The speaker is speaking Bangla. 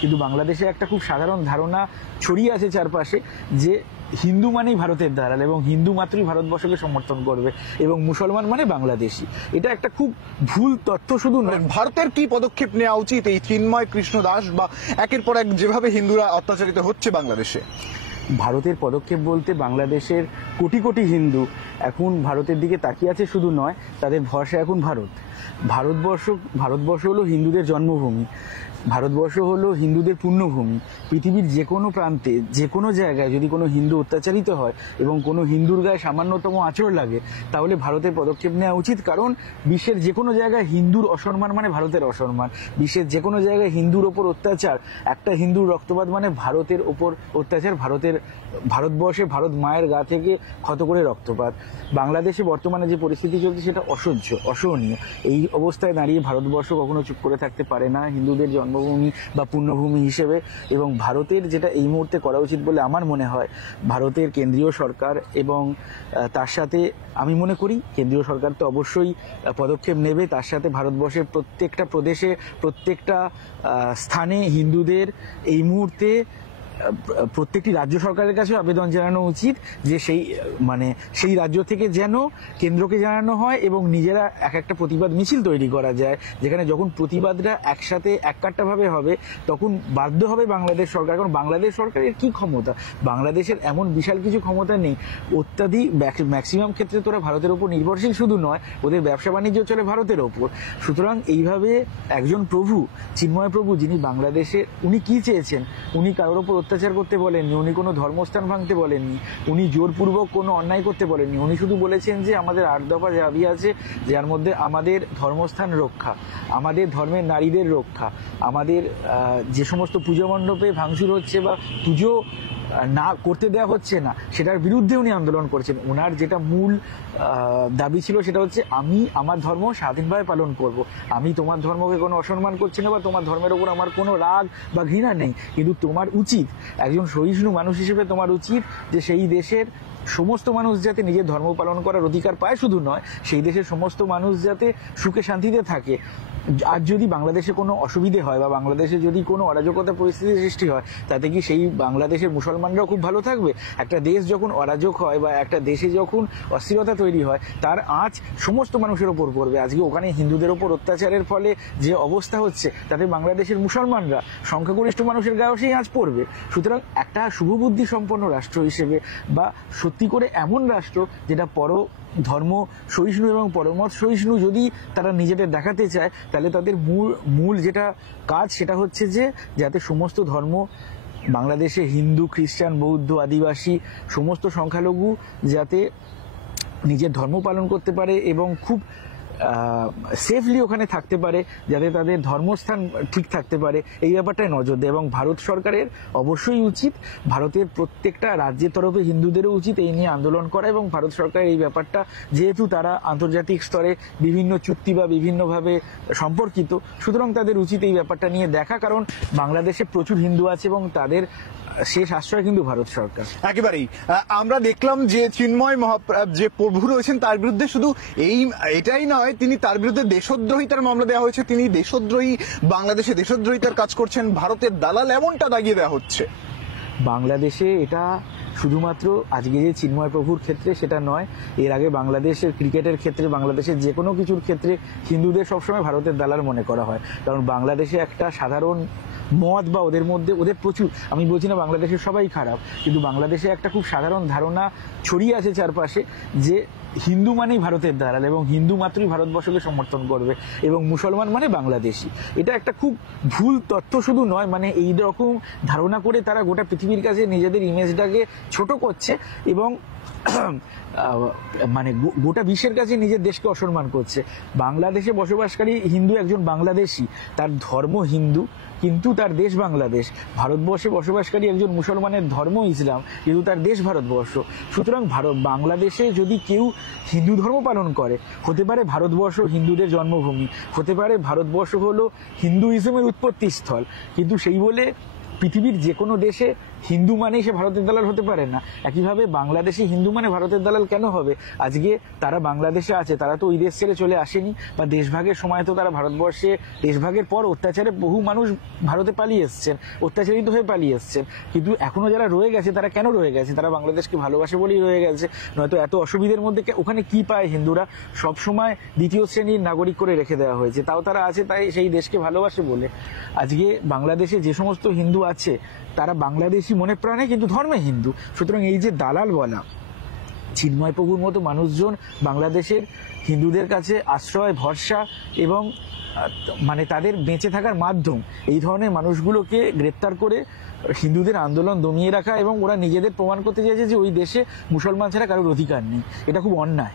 কিন্তু বাংলাদেশে একটা খুব সাধারণ ধারণা ছড়িয়ে আছে চারপাশে যে হিন্দু মানেই ভারতের দালাল এবং হিন্দু মাত্রই ভারতবর্ষকে সমর্থন করবে এবং মুসলমান মানে বাংলাদেশি। এটা একটা খুব ভুল তথ্য। শুধু নয়, ভারতের কি পদক্ষেপ নেওয়া উচিত এই চিন্ময় কৃষ্ণ দাস বা একের পর এক যেভাবে হিন্দুরা অত্যাচারিত হচ্ছে বাংলাদেশে? ভারতের পদক্ষেপ বলতে বাংলাদেশের কোটি কোটি হিন্দু এখন ভারতের দিকে তাকিয়ে আছে। শুধু নয়, তাদের ভরসা এখন ভারত। ভারতবর্ষ হলো হিন্দুদের জন্মভূমি, ভারতবর্ষ হলো হিন্দুদের পুণ্যভূমি। পৃথিবীর যে কোনো প্রান্তে যে কোনো জায়গায় যদি কোনো হিন্দু অত্যাচারিত হয় এবং কোনো হিন্দুর গায়ে সামান্যতম আঁচড় লাগে তাহলে ভারতের পদক্ষেপ নেওয়া উচিত। কারণ বিশ্বের যে কোনো জায়গায় হিন্দুর অসম্মান মানে ভারতের অসম্মান। বিশ্বের যে কোনো জায়গায় হিন্দুর ওপর অত্যাচার, একটা হিন্দুর রক্তপাত মানে ভারতের ওপর অত্যাচার, ভারতবর্ষে ভারত মায়ের গা থেকে ক্ষত করে রক্তপাত। বাংলাদেশে বর্তমানে যে পরিস্থিতি চলছে সেটা অসহনীয়। এই অবস্থায় দাঁড়িয়ে ভারতবর্ষ কখনো চুপ করে থাকতে পারে না হিন্দুদের জন্মভূমি বা পুণ্যভূমি হিসেবে। এবং ভারতের যেটা এই মুহূর্তে করা উচিত বলে আমার মনে হয়, ভারতের কেন্দ্রীয় সরকার এবং তার সাথে আমি মনে করি কেন্দ্রীয় সরকার তো অবশ্যই পদক্ষেপ নেবে, তার সাথে ভারতবর্ষের প্রত্যেকটা প্রদেশে প্রত্যেকটা স্থানে হিন্দুদের এই মুহূর্তে প্রত্যেকটি রাজ্য সরকারের কাছে আবেদন জানানো উচিত যে সেই রাজ্য থেকে যেন কেন্দ্রকে জানানো হয় এবং নিজেরা একটা প্রতিবাদ মিছিল তৈরি করা যায়, যেখানে যখন প্রতিবাদটা একসাথে এককাট্টাভাবে হবে তখন বাধ্য হবে বাংলাদেশ সরকার। কারণ বাংলাদেশ সরকারের কি ক্ষমতা? বাংলাদেশের এমন বিশাল কিছু ক্ষমতা নেই। অত্যাধিক ম্যাক্সিমাম ক্ষেত্রে তোরা ভারতের ওপর নির্ভরশীল। শুধু নয়, ওদের ব্যবসা বাণিজ্য চলে ভারতের ওপর। সুতরাং এইভাবে একজন প্রভু, চিন্ময় প্রভু, যিনি বাংলাদেশে, উনি কি চেয়েছেন? উনি কারোর ওপর অত্যাচার করতে বলেননি, উনি কোনো ধর্মস্থান ভাঙতে বলেননি, উনি জোরপূর্বক কোনো অন্যায় করতে বলেননি। উনি শুধু বলেছেন যে আমাদের 8 দফা দাবি আছে, যার মধ্যে আমাদের ধর্মস্থান রক্ষা, আমাদের ধর্মের নারীদের রক্ষা, আমাদের যে সমস্ত পুজো মণ্ডপে ভাঙচুর হচ্ছে বা পুজো না করতে দেওয়া হচ্ছে না সেটার বিরুদ্ধে উনি আন্দোলন করেছেন। ওনার যেটা মূল দাবি ছিল সেটা হচ্ছে আমি আমার ধর্ম স্বাধীনভাবে পালন করব, আমি তোমার ধর্মকে কোনো অসম্মান করছি না বা তোমার ধর্মের ওপর আমার কোনো রাগ বা ঘৃণা নেই, কিন্তু তোমার উচিত, একজন সহিষ্ণু মানুষ হিসেবে তোমার উচিত যে সেই দেশের সমস্ত মানুষ যাতে নিজের ধর্ম পালন করার অধিকার পায়। শুধু নয়, সেই দেশের সমস্ত মানুষ যাতে সুখে শান্তিতে থাকে। আর যদি বাংলাদেশে কোনো অসুবিধে হয় বা বাংলাদেশে যদি কোনো অরাজকতা পরিস্থিতির সৃষ্টি হয়, তাতে কি সেই বাংলাদেশের মুসলমানরাও খুব ভালো থাকবে? একটা দেশ যখন অরাজক হয় বা একটা দেশে যখন অস্থিরতা তৈরি হয়, তার আঁচ সমস্ত মানুষের ওপর পড়বে। আজকে ওখানে হিন্দুদের ওপর অত্যাচারের ফলে যে অবস্থা হচ্ছে, তাতে বাংলাদেশের মুসলমানরা, সংখ্যাগরিষ্ঠ মানুষের গায়েও সেই আঁচ পড়বে। সুতরাং একটা শুভবুদ্ধি সম্পন্ন রাষ্ট্র হিসেবে বা সত্যি করে এমন রাষ্ট্র যেটা ধর্ম সহিষ্ণু এবং পরমত সহিষ্ণু যদি তারা নিজেদের দেখাতে চায়, তাহলে তাদের মূল যেটা কাজ সেটা হচ্ছে যে যাতে সমস্ত ধর্ম, বাংলাদেশে হিন্দু, খ্রিস্টান, বৌদ্ধ, আদিবাসী সমস্ত সংখ্যালঘু যাতে নিজের ধর্ম পালন করতে পারে এবং খুব সেফলি ওখানে থাকতে পারে, যাতে তাদের ধর্মস্থান ঠিক থাকতে পারে, এই ব্যাপারটায় নজর দেয়। এবং ভারত সরকারের অবশ্যই উচিত, ভারতের প্রত্যেকটা রাজ্যের তরফে হিন্দুদেরও উচিত এই নিয়ে আন্দোলন করা। এবং ভারত সরকার এই ব্যাপারটা, যেহেতু তারা আন্তর্জাতিক স্তরে বিভিন্ন চুক্তি বা বিভিন্নভাবে সম্পর্কিত, সুতরাং তাদের উচিত এই ব্যাপারটা নিয়ে দেখা। কারণ বাংলাদেশে প্রচুর হিন্দু আছে এবং তাদের শেষ আশ্রয় কিন্তু ভারত সরকার। একেবারেই আমরা দেখলাম যে চিন্ময় যে প্রভু রয়েছেন তার বিরুদ্ধে শুধু এটাই নয়, তিনি তার বিরুদ্ধে দেশদ্রোহিতার মামলা দেওয়া হয়েছে, তিনি দেশদ্রোহী, বাংলাদেশে দেশদ্রোহিতার কাজ করছেন, ভারতের দালাল, এমনটা দাগিয়ে দেওয়া হচ্ছে। বাংলাদেশে এটা শুধুমাত্র আজকে যে চিন্ময় প্রভুর ক্ষেত্রে সেটা নয়, এর আগে বাংলাদেশের ক্রিকেটের ক্ষেত্রে, বাংলাদেশের যে কোনো কিছুর ক্ষেত্রে হিন্দুদের সবসময় ভারতের দালাল মনে করা হয়। কারণ বাংলাদেশে একটা সাধারণ মত বা ওদের প্রচুর, আমি বলছি না বাংলাদেশের সবাই খারাপ, কিন্তু বাংলাদেশে একটা খুব সাধারণ ধারণা ছড়িয়ে আছে চারপাশে যে হিন্দু মানেই ভারতের দালাল এবং হিন্দু মাত্রই ভারতবর্ষকে সমর্থন করবে এবং মুসলমান মানে বাংলাদেশি। এটা একটা খুব ভুল তথ্য। শুধু নয়, এই রকম ধারণা করে তারা গোটা পৃথিবীর কাছে নিজেদের ইমেজটাকে ছোট করছে এবং গোটা বিশ্বের কাছে নিজের দেশকে অসম্মান করছে। বাংলাদেশে বসবাসকারী হিন্দু একজন বাংলাদেশি, তার ধর্ম হিন্দু কিন্তু তার দেশ বাংলাদেশ। ভারতবর্ষে বসবাসকারী একজন মুসলমানের ধর্ম ইসলাম কিন্তু তার দেশ ভারতবর্ষ। সুতরাং বাংলাদেশে যদি কেউ হিন্দু ধর্ম পালন করে, হতে পারে ভারতবর্ষ হিন্দুদের জন্মভূমি, হতে পারে ভারতবর্ষ হলো হিন্দুইজমের উৎপত্তি স্থল, কিন্তু সেই বলে পৃথিবীর যে কোনো দেশে হিন্দু মানেই সে ভারতের দালাল হতে পারে না। একইভাবে বাংলাদেশে হিন্দু মানে ভারতের দালাল কেন হবে? আজকে তারা বাংলাদেশে আছে, তারা তো ওই দেশ ছেড়ে চলে আসেনি, বা দেশভাগের সময় তো তারা ভারতবর্ষে, দেশভাগের পর অত্যাচারে বহু মানুষ ভারতে পালিয়ে এসছেন, অত্যাচারিত হয়ে পালিয়ে এসছেন। কিন্তু এখনো যারা রয়ে গেছে তারা কেন রয়ে গেছে? তারা বাংলাদেশকে ভালোবাসে বলেই রয়ে গেছে, নয়তো এত অসুবিধার মধ্যে ওখানে কি পায় হিন্দুরা? সবসময় দ্বিতীয় শ্রেণীর নাগরিক করে রেখে দেওয়া হয়েছে, তাও তারা আছে তাই সেই দেশকে ভালোবাসে বলে। আজকে বাংলাদেশে যে সমস্ত হিন্দু আছে তারা বাংলাদেশি মনে প্রাণে, কিন্তু ধর্মে হিন্দু। সুতরাং এই যে দালাল বলা, চিন্ময় প্রভুর মতো মানুষজন বাংলাদেশের হিন্দুদের কাছে আশ্রয়, ভরসা এবং মানে তাদের বেঁচে থাকার মাধ্যম, এই ধরনের মানুষগুলোকে গ্রেপ্তার করে হিন্দুদের আন্দোলন দমিয়ে রাখা, এবং ওরা নিজেদের প্রমাণ করতে চাইছে যে ওই দেশে মুসলমান ছাড়া কারোর অধিকার নেই। এটা খুব অন্যায়।